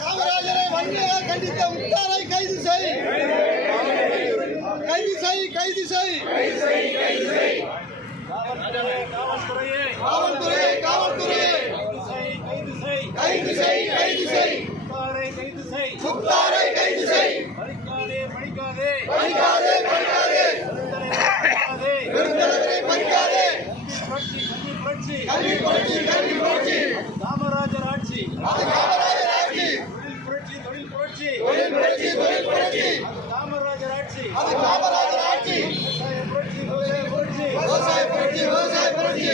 காமராஜரை வன்மையாக கண்டித்த முக்தாரை கைது செய், கைது செய், கைது செய், காவல்துறை, காவல்துறை, கைது செய், கைது செய், முக்தாரை கைது செய், படிக்காதே, படிக்காதே, விருந்தினரை படிக்காதே, கல்வி புரட்சி, கல்வி புரட்சி, காமராஜர் ஆட்சி, காமராஜர் ஆட்சி, தொழில் புரட்சி, தொழில் புரட்சி, தொழில் புரட்சி, காமராஜர் ஆட்சி, காமராஜர் ஆட்சி, விவசாய புரட்சி, விவசாய புரட்சி, விவசாய புரட்சி,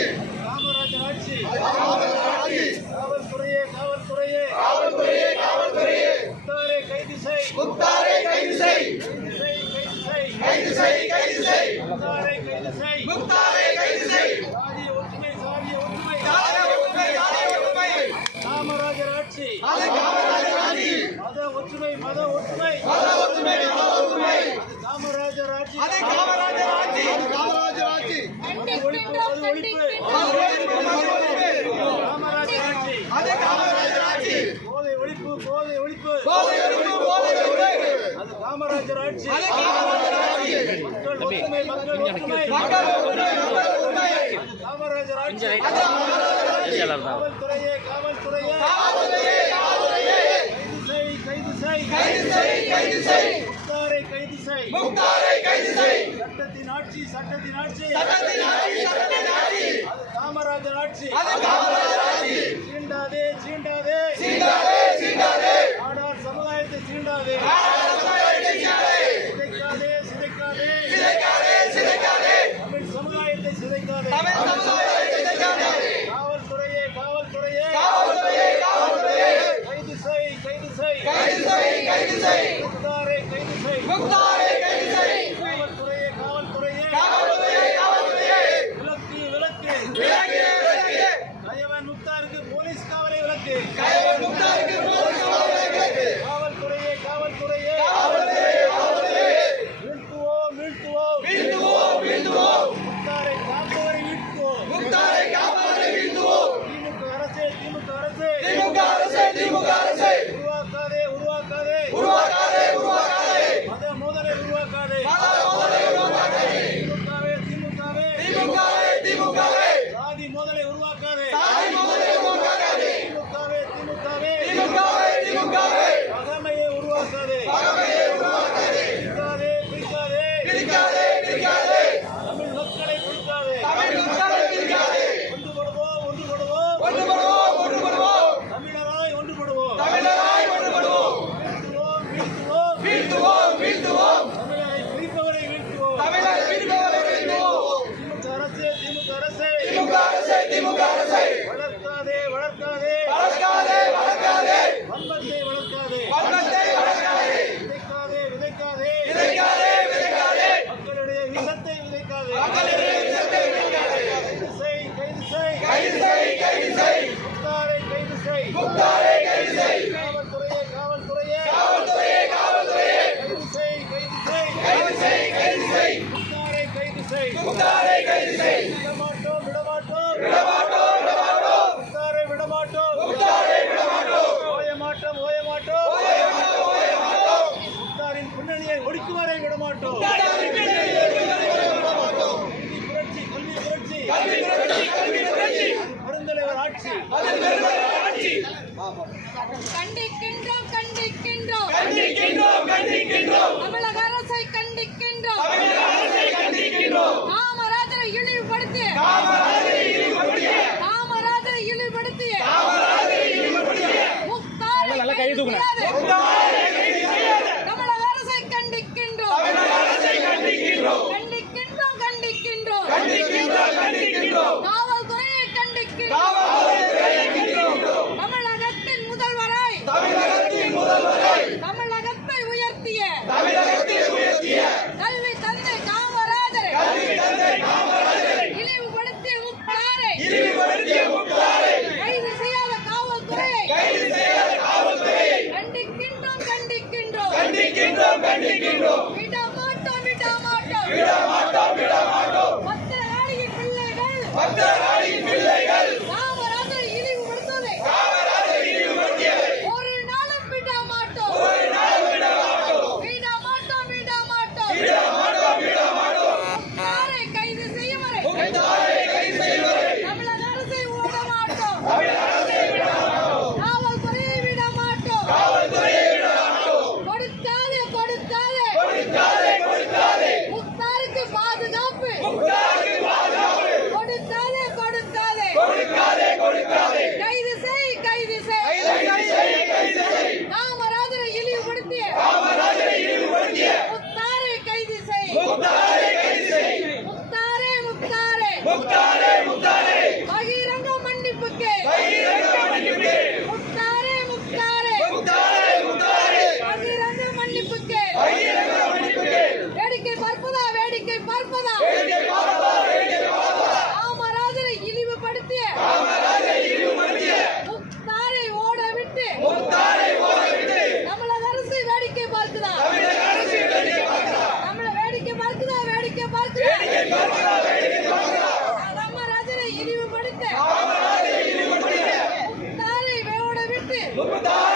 காமராஜர் ஆட்சி, காமராஜர் ஆட்சி, காவல்துறையே, காவல்துறையே, காவல்துறையே, காவல்துறையே, முக்தாரை கைது செய், முக்தாரை கைது செய், கைது செய், கைது செய், முக்தாரை கைது செய், முக்தாரை கைது செய், சாதிய ஒற்றுமை, சாதிய ஒற்றுமை, சாதிய ஒற்றுமை, சாதிய ஒற்றுமை, காமராஜர் ஆட்சி, காமராஜர் ஆட்சி, மத ஒற்றுமை, மத ஒற்றுமை, மத ஒற்றுமை, மத ஒற்றுமை, காமராஜர் ஆட்சி, காமராஜர் ஆட்சி, காமராஜர் ஆட்சி, மது ஒழிப்பு, மது ஒழிப்பு, காமராஜர் ஆட்சி, காமராஜர் ஆட்சி, போதை ஒழிப்பு, போதை ஒழிப்பு, போதை ஒழிப்பு, போதை ஒழிப்பு, அது காமராஜர் ஆட்சி, காமராஜர் ஆட்சி, மக்கள் ஒற்றுமை, மக்கள் ஒற்றுமை, மக்கள் ஒற்றுமை, மக்கள் ஒற்றுமை, அது காமராஜர் ஆட்சி, காவல்துறையே, காவல்துறையே, காவல்துறையே, காவல்துறையே, கைது செய், கைது செய், கைது செய், முக்தாரை கைது செய், முக்தாரை கைது செய், சட்டத்தின் ஆட்சி, சட்டத்தின் ஆட்சி, சட்டத்தின் ஆட்சி, சட்டத்தின் ஆட்சி, அது காமராஜர் ஆட்சி, அது காமராஜர் ஆட்சி, சீண்டாதே, சீண்டாதே, சீண்டாதே, சீண்டாதே, நாடார் சமுதாயத்தை சீண்டாதே, நாடார் சமுதாயத்தை சீண்டாதே, சிதைக்காதே, சிதைக்காதே, சிதைக்காதே, சிதைக்காதே, தமிழ் சமுதாயத்தை சிதைக்காதே, தமிழ் சமுதாயத்தை சிதைக்காதே, காவல்துறையே, காவல்துறையே, காவல்துறையே, காவல்துறையே, கைது செய், கைது செய், கைது செய், கைது செய், முக்தாரை கைது செய், முக்தாரை கைது செய், காவல்துறையே, காவல்துறையே, காவல்துறையே, காவல்துறையே, விலக்கு, விலக்கு, விலக்கு, விலக்கு, கயவன் முக்தாருக்கு போலீஸ் காவலை விலக்கு, கயவன் முக்தாருக்கு போலீஸ் காவலை விலக்கு, காவல்துறையே, காவல்துறையே, காவல்துறையே, காவல்துறையே, வீழ்த்துவோம், வீழ்த்துவோம், வீழ்த்துவோம், வீழ்த்துவோம், முக்தாரை காப்பவரை வீழ்த்துவோம், முக்தாரை காப்பவரை வீழ்த்துவோம், திமுக அரசே, திமுக அரசே, திமுக அரசே, திமுக அரசே, உருவாக்காதே, உருவாக்காதே, உருவாக்காதே, உருவாக்காதே, மத மோதலை உருவாக்காதே, மத மோதலை உருவாக்காதே, திமுகவே, திமுகவே, திமுகவே, திமுகவே, சாதி மோதலை உருவாக்காதே, சாதி மோதலை உருவாக்காதே, திமுகவே, திமுகவே, திமுகவே, திமுகவே, பகைமையை உருவாக்காதே, பகைமையை உருவாக்காதே, பிரிக்காதே, பிரிக்காதே, பிரிக்காதே, பிரிக்காதே, தமிழ் மக்களை பிரிக்காதே, தமிழ் மக்களை பிரிக்காதே, ஒன்றுபடுவோம், ஒன்றுபடுவோம், ஒன்றுபடுவோம், ஒன்றுபடுவோம், தமிழராய் ஒன்றுபடுவோம், தமிழராய் ஒன்றுபடுவோம், வீழ்த்துவோம், வீழ்த்துவோம், வீழ்த்துவோம், வீழ்த்துவோம், தமிழரை பிரிப்பவரை வீழ்த்துவோம், தமிழரை பிரிப்பவரை வீழ்த்துவோம், திமுக அரசே, திமுக அரசே, திமுக அரசே, திமுக அரசே, வளர்க்காதே, வளர்க்காதே, வளர்க்காதே, வளர்க்காதே, வன்மத்தை வளர்க்காதே, வன்மத்தை வளர்க்காதே, விதைக்காதே, விதைக்காதே, விதைக்காதே, விதைக்காதே, மக்களுடைய விஷத்தை விதைக்காதே, மக்களுடைய விஷத்தை விதைக்காதே, கைது செய், கைது செய், கைது செய், கைது செய், முக்தாரை கைது செய், முக்தாரை கைது செய், காவல்துறையே, காவல்துறையே, காவல்துறையே, காவல்துறையே, கைது செய், கைது செய், கைது செய், கைது செய், முக்தாரை கைது செய், முக்தாரை கைது செய், விடமாட்டோம், விடமாட்டோம், விடமாட்டோம், விடமாட்டோம், முக்தாரை விடமாட்டோம், முக்தாரை விடமாட்டோம், ஓயமாட்டோம், ஓயமாட்டோம், ஓயமாட்டோம், ஓயமாட்டோம், முக்தாரின் பின்னணியை ஒடுக்கும் வரை விடமாட்டோம், முக்தாரின் பின்னணியை ஒடுக்கும் வரை விடமாட்டோம், கல்வி புரட்சி, கல்வி புரட்சி, கல்வி புரட்சி, பெருந்தலைவர் ஆட்சி, அது பெருந்தலைவர் ஆட்சி, கண்டிக்கின்றோம், கண்டிக்கின்றோம், கண்டிக்கின்றோம், கண்டிக்கின்றோம், தமிழக அரசை கண்டிக்கின்றோம், தமிழக அரசை கண்டிக்கின்றோம், காமராஜரை இழிவுபடுத்திய, காமராஜரை இழிவுபடுத்திய, காமராஜரை இழிவுபடுத்திய, காமராஜரை இழிவுபடுத்திய, முக்தாரை கைது செய்யாத, முக்தாரை கைது செய்யாத, தமிழக அரசை கண்டிக்கின்றோம், தமிழக அரசை கண்டிக்கின்றோம், கண்டிக்கின்றோம், கண்டிக்கின்றோம், கண்டிக்கின்றோம், கண்டிக்கின்றோம், காவல்துறையை கண்டிக்கின்றோம், காவல்துறையை கண்டிக்கின்றோம், தமிழகத்தின் முதல்வரை, தமிழகத்தின் முதல்வரை, தமிழகத்தை உயர்த்திய, தமிழகத்தை உயர்த்திய, கல்வி தந்தை காமராஜரை, கல்வி தந்தை காமராஜரை, இழிவுபடுத்திய முக்தாரை, இழிவுபடுத்திய முக்தாரை, கைது செய்யாத காவல்துறையை, கைது செய்யாத காவல்துறையை, கண்டிக்கின்றோம், கண்டிக்கின்றோம் கண்டிக்கின்றோம் விட மாட்டோம் விட மாட்டோம் விட மாட்டோம் விட மாட்டோம் பத்திரகாளியின் பிள்ளைகள் பக்தராளியின் பிள்ளைகள் காமராஜரை இழிவுபடுத்துவதை காமராஜர் இழிவுபடுத்தியதை ஒரு நாளும் விட மாட்டோம் ஒரு நாள் விட மாட்டோம் விட மாட்டோம் விட மாட்டோம் விட மாட்டோம் விட மாட்டோம் யாரை கைது செய்யும் வரை முக்தாரை கைது செய்வதை தமிழக அரசை விட மாட்டோம் தமிழக அரசை விட மாட்டோம் காவல்துறையை விட மாட்டோம் காவல்துறையை விட மாட்டோம் கொடுக்காதே கொடுக்காதே கொடுக்காதே கொடுக்காதே முக்தாருக்கு பாதுகாப்பு முக்தாருக்கு பாதுகாப்பு கொடுக்காதே கொடுக்காதே கொடுக்காதே கொடுக்காதே கைது செய் கைது செய் கைது செய் கைது செய் காமராஜரை இழிவுபடுத்திய காமராஜரை இழிவுபடுத்திய முக்தாரை கைது செய் முக்தாரை கைது செய் முக்தாரே முக்தாரே முக்தாரே முக்தாரே பகிரங்க மன்னிப்புக்கு பகிரங்க மன்னிப்புக்கு முக்தாரே முக்தாரே முக்தாரே முக்தாரே பகிரங்க மன்னிப்புக்கு பகிரங்க மன்னிப்புக்கு வேடிக்கை பார்ப்பதா வேடிக்கை பார்ப்பதா வேடிக்கை பார்ப்பதா வேடிக்கை பார்ப்பதா காமராஜரை இழிவுபடுத்திய காமராஜரை இழிவுபடுத்திய முக்தாரை ஓட விட்டு முக்தாரை ஓடவிட்டு தமிழக அரசு வேடிக்கை பார்க்குதா தமிழக அரசு வேடிக்கை பார்க்கிறா நம்மள வேடிக்கை பார்க்குதா வேடிக்கை பார்க்குதா வேடிக்கை பார்க்கிறா வேடிக்கை பார்க்கிறா காமராஜரை இழிவுபடுத்த காமராஜரை இழிவுபடுத்திய முக்தாரை ஓட விட்டு முக்தாரை